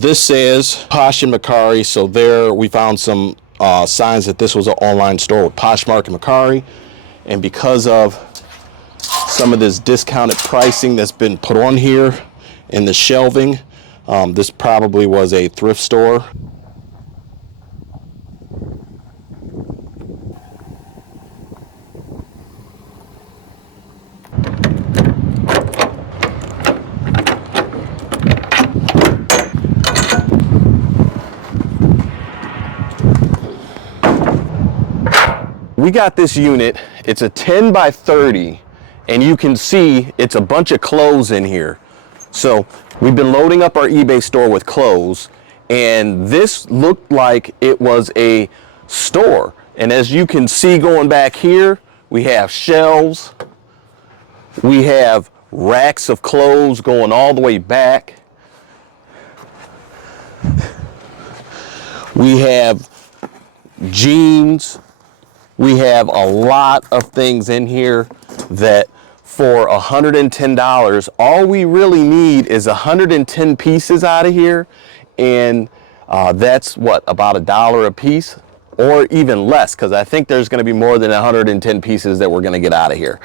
This says Posh and Mercari, so there we found some signs that this was an online store with Poshmark and Mercari, and because of some of this discounted pricing that's been put on here in the shelving, this probably was a thrift store. We got this unit, it's a 10 by 30, and you can see it's a bunch of clothes in here. So we've been loading up our eBay store with clothes, and this looked like it was a store. And as you can see going back here, we have shelves, we have racks of clothes going all the way back. We have jeans. We have a lot of things in here that for $110, all we really need is 110 pieces out of here. And that's what, about $1 a piece, or even less, because I think there's going to be more than 110 pieces that we're going to get out of here.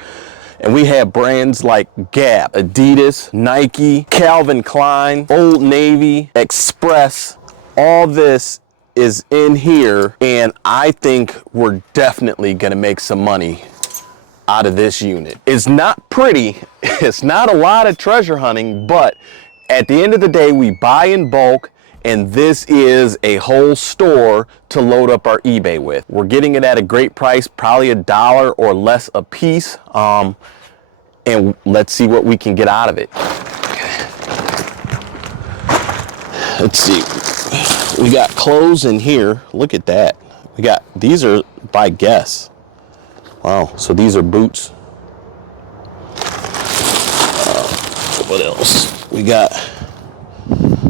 And we have brands like Gap, Adidas, Nike, Calvin Klein, Old Navy, Express. All this is in here, and I think we're definitely gonna make some money out of this unit. It's not pretty, it's not a lot of treasure hunting, but at the end of the day, we buy in bulk, and this is a whole store to load up our eBay with. We're getting it at a great price, probably $1 or less a piece, and let's see what we can get out of it. Let's see. We got clothes in here. Look at that. These are by Guess. Wow, so these are boots. What else? We got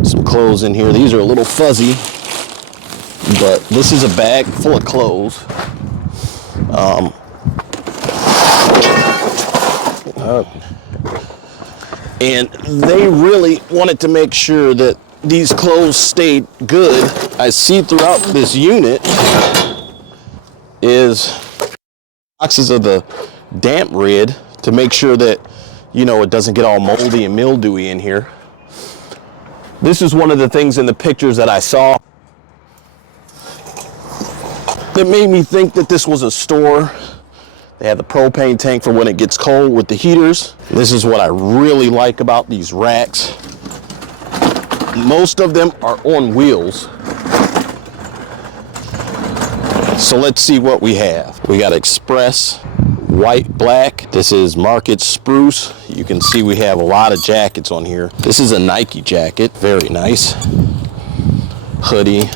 some clothes in here. These are a little fuzzy, but this is a bag full of clothes. And they really wanted to make sure that these clothes stayed good. I see throughout this unit is boxes of the damp rid to make sure that, you know, it doesn't get all moldy and mildewy in here. This is one of the things in the pictures that I saw that made me think that this was a store. They have the propane tank for when it gets cold with the heaters. This is what I really like about these racks. Most of them are on wheels. So let's see what we have. We got Express, white, black. This is Market Spruce. You can see we have a lot of jackets on here. This is a Nike jacket, very nice. Hoodie.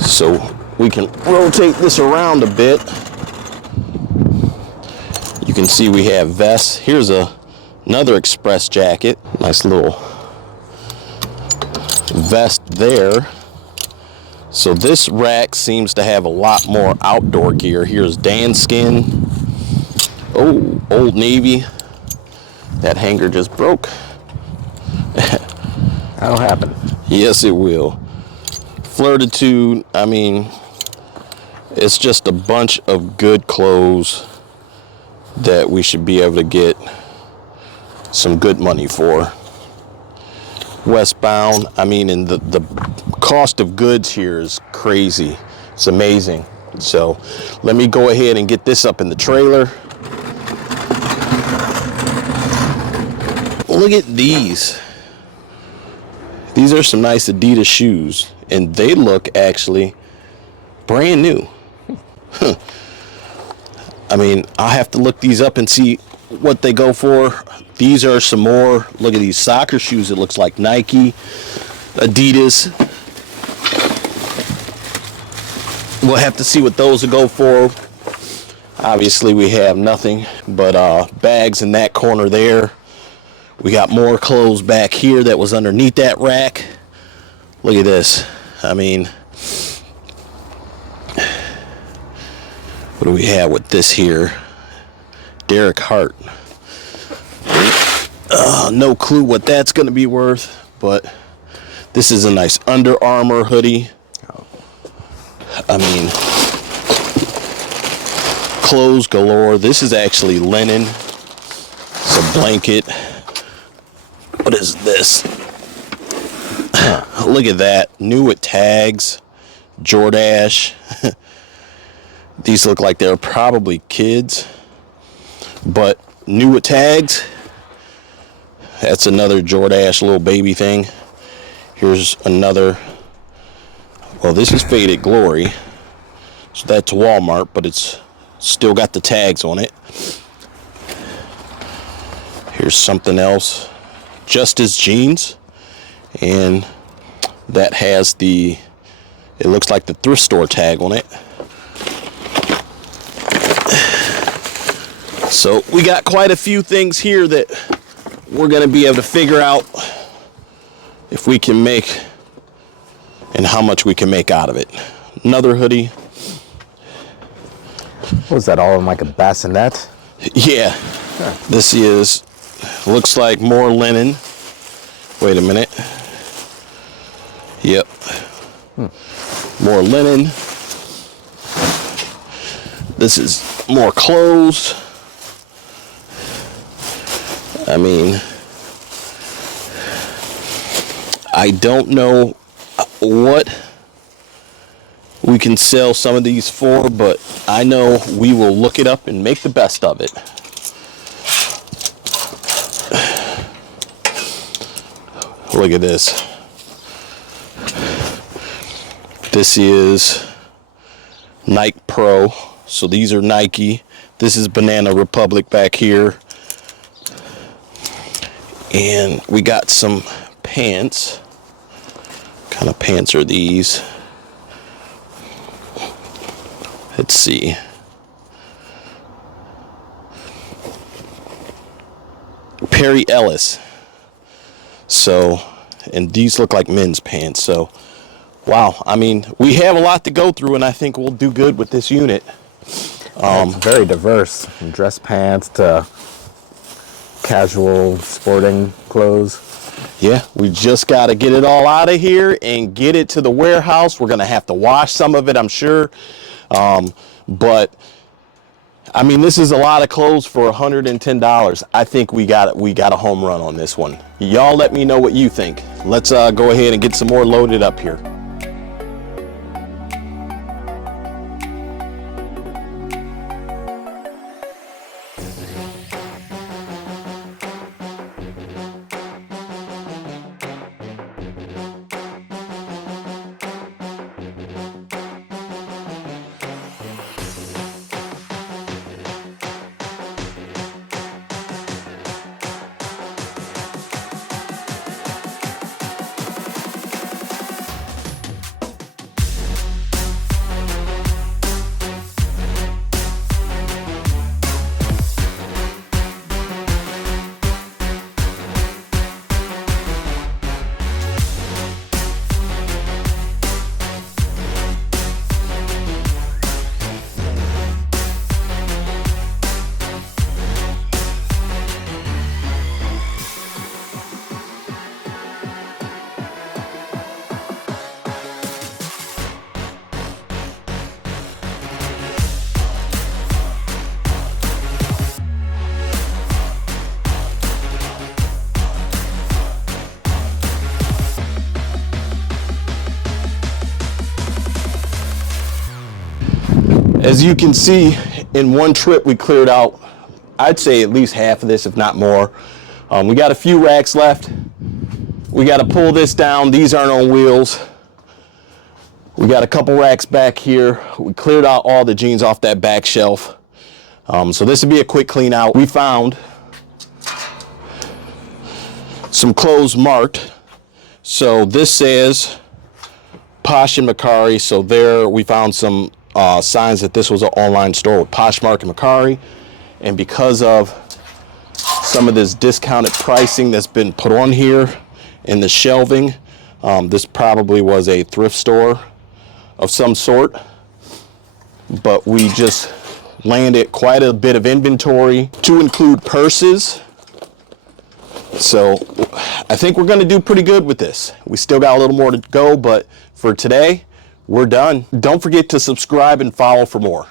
So we can rotate this around a bit. You can see we have vests. Here's another Express jacket. Nice little vest there. So this rack seems to have a lot more outdoor gear. Here's Danskin. Oh, Old Navy. That hanger just broke. That'll happen. Yes, it will. Flirtitude. I mean, it's just a bunch of good clothes that we should be able to get some good money for. Westbound, I mean, and the cost of goods here is crazy. It's amazing. So let me go ahead and get this up in the trailer. Look at these. These are some nice Adidas shoes, and they look actually brand new. I mean, I'll have to look these up and see what they go for. These are some more. Look at these soccer shoes. It looks like Nike, Adidas. We'll have to see what those will go for. Obviously, we have nothing but bags in that corner there. We got more clothes back here that was underneath that rack. Look at this. I mean, what do we have with this here? Derek Hart. No clue what that's going to be worth, but This is a nice Under Armour hoodie. I mean, clothes galore. This is actually linen. It's a blanket. What is this? Look at that. New with tags. Jordache. These look like they're probably kids, but new with tags. That's another Jordache little baby thing. Here's another. Well, this is Faded Glory. So that's Walmart, but it's still got the tags on it. Here's something else. Justice Jeans. And that has the, it looks like the thrift store tag on it. So we got quite a few things here that we're going to be able to figure out if we can make and how much we can make out of it. Another hoodie. Was that all in like a bassinet? Yeah. This is, looks like more linen. Wait a minute. Yep. More linen. This is more clothes. I mean, I don't know what we can sell some of these for, but I know we will look it up and make the best of it. Look at this. This is Nike Pro. So these are Nike. This is Banana Republic back here. And we got some pants. What kind of pants are these? Let's see. Perry Ellis. So, and these look like men's pants. So, wow. I mean, we have a lot to go through, and I think we'll do good with this unit. It's very diverse, from dress pants to casual sporting clothes. Yeah, we just got to get it all out of here and get it to the warehouse. We're going to have to wash some of it, I'm sure. But I mean, this is a lot of clothes for $110. I think we got a home run on this one. Y'all let me know what you think. Let's go ahead and get some more loaded up here. As you can see, in one trip we cleared out, I'd say at least half of this, if not more. We got a few racks left. We got to pull this down. These aren't on wheels. We got a couple racks back here. We cleared out all the jeans off that back shelf. So this would be a quick clean out. We found some clothes marked. So this says Posh and Mercari. So there we found some signs that this was an online store with Poshmark and Mercari, and because of some of this discounted pricing that's been put on here in the shelving, this probably was a thrift store of some sort, but we just landed quite a bit of inventory, to include purses, So I think we're going to do pretty good with this. We still got a little more to go, but for today, we're done. Don't forget to subscribe and follow for more.